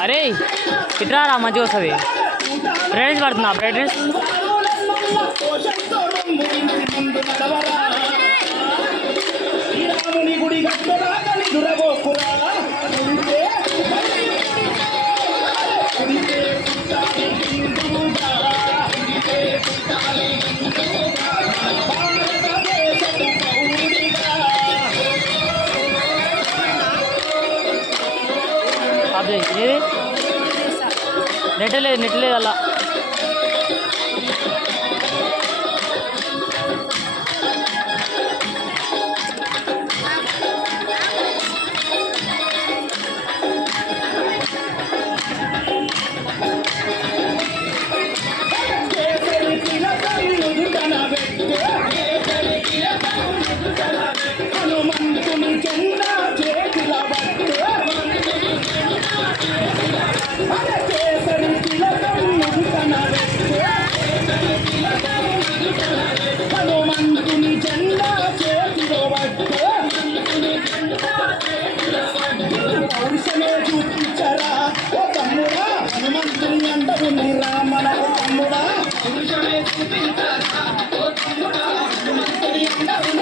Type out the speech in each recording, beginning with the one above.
अरे कितना आराम जो सभी फ्रेंड्स बढ़ना फ्रेंड्स ಅದು ಏ ನೆಟ್ಟಲೆ ನೆಟ್ಟಲೆ ಅಲ್ಲ Nothing.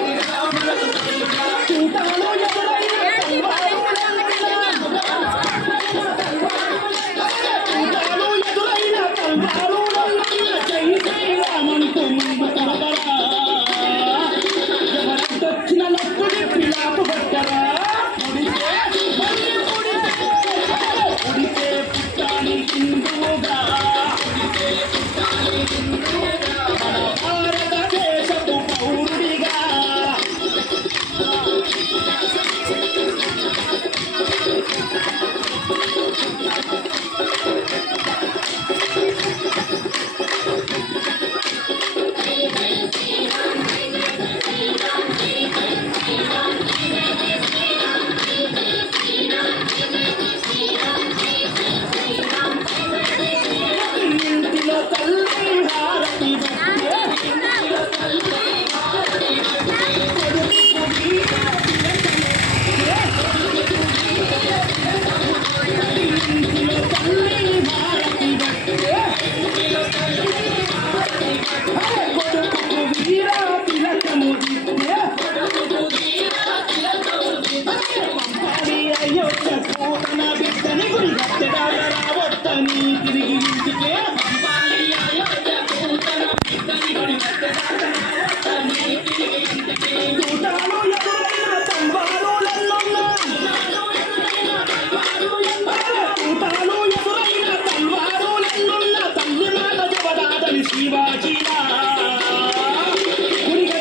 శివాజీలా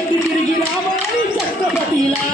తిరిగి రావాలి చక్రపతిలా.